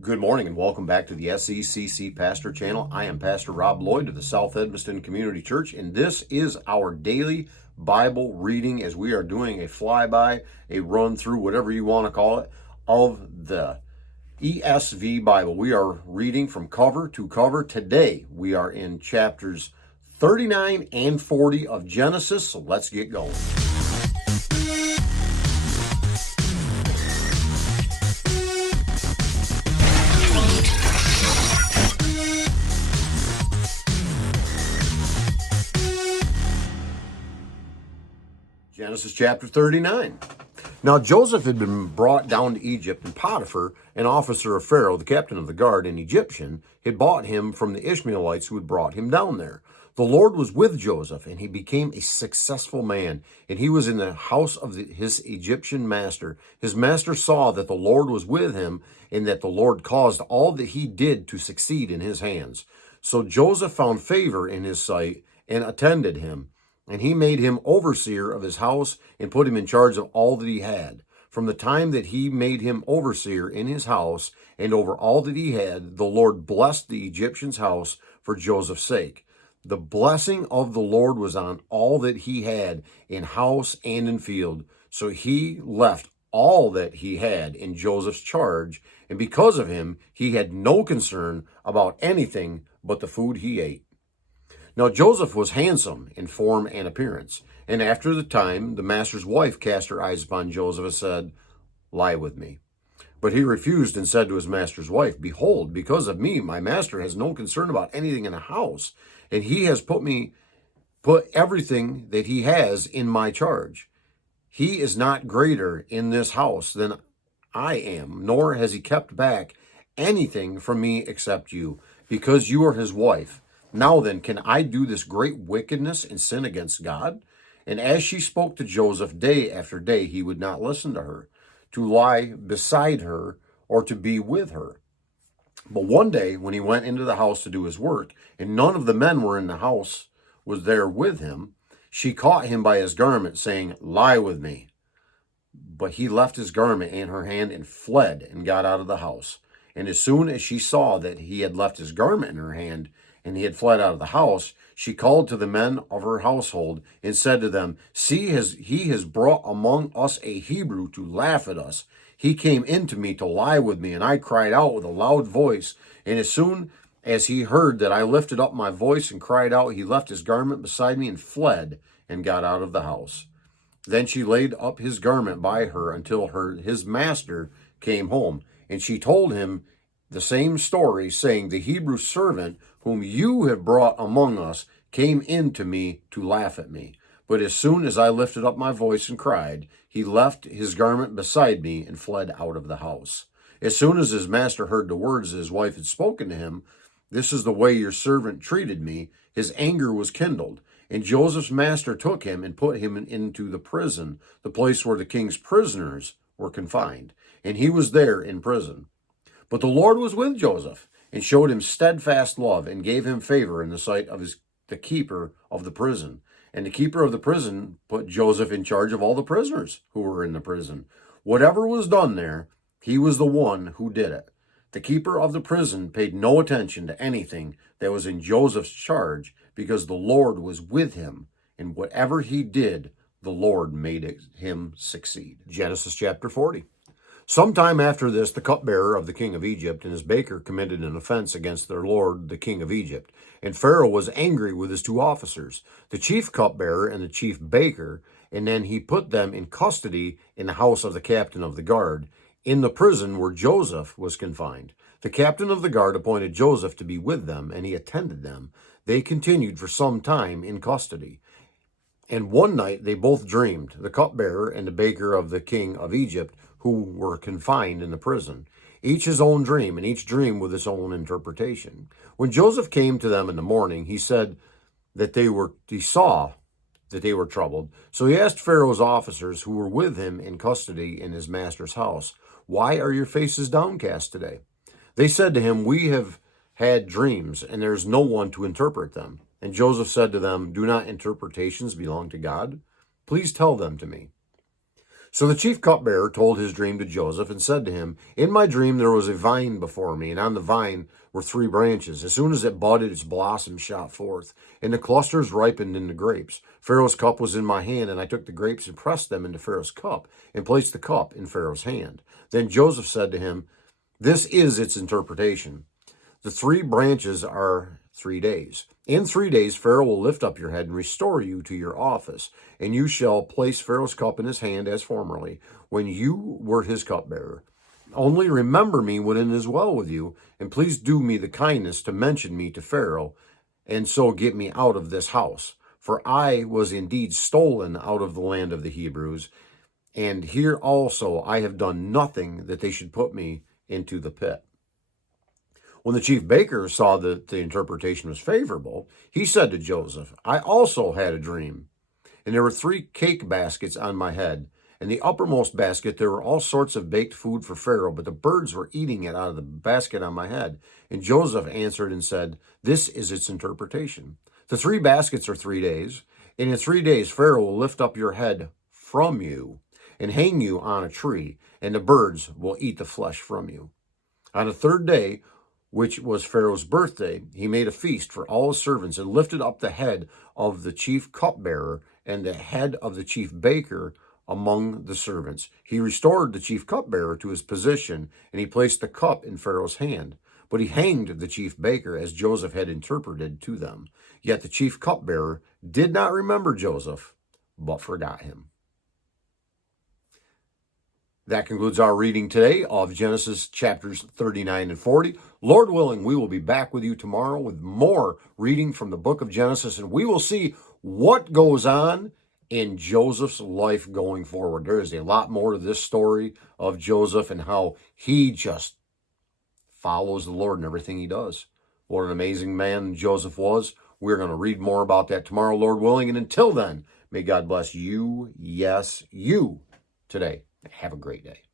Good morning and welcome back to the SECC Pastor Channel. I am Pastor Rob Lloyd of the South Edmiston Community Church, and this is our daily Bible reading as we are doing a flyby, a run through, whatever you want to call it, of the ESV Bible. We are reading from cover to cover. Today we are in chapters 39 and 40 of Genesis, so let's get going. Genesis chapter 39. Now Joseph had been brought down to Egypt, and Potiphar, an officer of Pharaoh, the captain of the guard, an Egyptian, had bought him from the Ishmaelites who had brought him down there. The Lord was with Joseph, and he became a successful man, and he was in the house of his Egyptian master. His master saw that the Lord was with him, and that the Lord caused all that he did to succeed in his hands. So Joseph found favor in his sight and attended him. And he made him overseer of his house and put him in charge of all that he had. From the time that he made him overseer in his house and over all that he had, the Lord blessed the Egyptian's house for Joseph's sake. The blessing of the Lord was on all that he had in house and in field. So he left all that he had in Joseph's charge, and because of him, he had no concern about anything but the food he ate. Now Joseph was handsome in form and appearance, and after the time the master's wife cast her eyes upon Joseph and said, "Lie with me." But he refused and said to his master's wife, "Behold, because of me my master has no concern about anything in the house, and he has put everything that he has in my charge. He is not greater in this house than I am, nor has he kept back anything from me except you, because you are his wife. Now then, can I do this great wickedness and sin against God?" And as she spoke to Joseph day after day, he would not listen to her, to lie beside her or to be with her. But one day, when he went into the house to do his work, and none of the men were in the house, was there with him, she caught him by his garment, saying, "Lie with me." But he left his garment in her hand and fled and got out of the house. And as soon as she saw that he had left his garment in her hand, and he had fled out of the house, she called to the men of her household and said to them, "See, he has brought among us a Hebrew to laugh at us. He came in to me to lie with me, and I cried out with a loud voice. And as soon as he heard that I lifted up my voice and cried out, he left his garment beside me and fled and got out of the house." Then she laid up his garment by her until his master came home, and she told him the same story, saying, "The Hebrew servant whom you have brought among us came in to me to laugh at me. But as soon as I lifted up my voice and cried, he left his garment beside me and fled out of the house." As soon as his master heard the words that his wife had spoken to him, "This is the way your servant treated me," his anger was kindled. And Joseph's master took him and put him into the prison, the place where the king's prisoners were confined. And he was there in prison. But the Lord was with Joseph and showed him steadfast love and gave him favor in the sight of the keeper of the prison. And the keeper of the prison put Joseph in charge of all the prisoners who were in the prison. Whatever was done there, he was the one who did it. The keeper of the prison paid no attention to anything that was in Joseph's charge, because the Lord was with him, and whatever he did, the Lord made him succeed. Genesis chapter 40. Sometime after this, the cupbearer of the king of Egypt and his baker committed an offense against their lord, the king of Egypt. And Pharaoh was angry with his two officers, the chief cupbearer and the chief baker, and then he put them in custody in the house of the captain of the guard, in the prison where Joseph was confined. The captain of the guard appointed Joseph to be with them, and he attended them. They continued for some time in custody. And one night they both dreamed, the cupbearer and the baker of the king of Egypt, who were confined in the prison, each his own dream, and each dream with its own interpretation. When Joseph came to them in the morning, he said that he saw that they were troubled. So he asked Pharaoh's officers who were with him in custody in his master's house, "Why are your faces downcast today?" They said to him, "We have had dreams, and there is no one to interpret them." And Joseph said to them, "Do not interpretations belong to God? Please tell them to me." So the chief cupbearer told his dream to Joseph and said to him, "In my dream there was a vine before me, and on the vine were 3 branches. As soon as it budded, its blossoms shot forth, and the clusters ripened into grapes. Pharaoh's cup was in my hand, and I took the grapes and pressed them into Pharaoh's cup, and placed the cup in Pharaoh's hand." Then Joseph said to him, "This is its interpretation. The 3 branches are 3 days. In 3 days, Pharaoh will lift up your head and restore you to your office, and you shall place Pharaoh's cup in his hand as formerly, when you were his cupbearer. Only remember me when it is well with you, and please do me the kindness to mention me to Pharaoh, and so get me out of this house. For I was indeed stolen out of the land of the Hebrews, and here also I have done nothing that they should put me into the pit." When the chief baker saw that the interpretation was favorable, he said to Joseph, "I also had a dream, and there were 3 cake baskets on my head. In the uppermost basket there were all sorts of baked food for Pharaoh, but the birds were eating it out of the basket on my head." And Joseph answered and said, "This is its interpretation. The 3 baskets are 3 days, and in 3 days Pharaoh will lift up your head from you and hang you on a tree, and the birds will eat the flesh from you." On the 3rd day, which was Pharaoh's birthday, he made a feast for all his servants and lifted up the head of the chief cupbearer and the head of the chief baker among the servants. He restored the chief cupbearer to his position, and he placed the cup in Pharaoh's hand. But he hanged the chief baker as Joseph had interpreted to them. Yet the chief cupbearer did not remember Joseph, but forgot him. That concludes our reading today of Genesis chapters 39 and 40. Lord willing, we will be back with you tomorrow with more reading from the book of Genesis, and we will see what goes on in Joseph's life going forward. There is a lot more to this story of Joseph and how he just follows the Lord in everything he does. What an amazing man Joseph was. We're going to read more about that tomorrow, Lord willing. And until then, may God bless you, yes, you, today. Have a great day.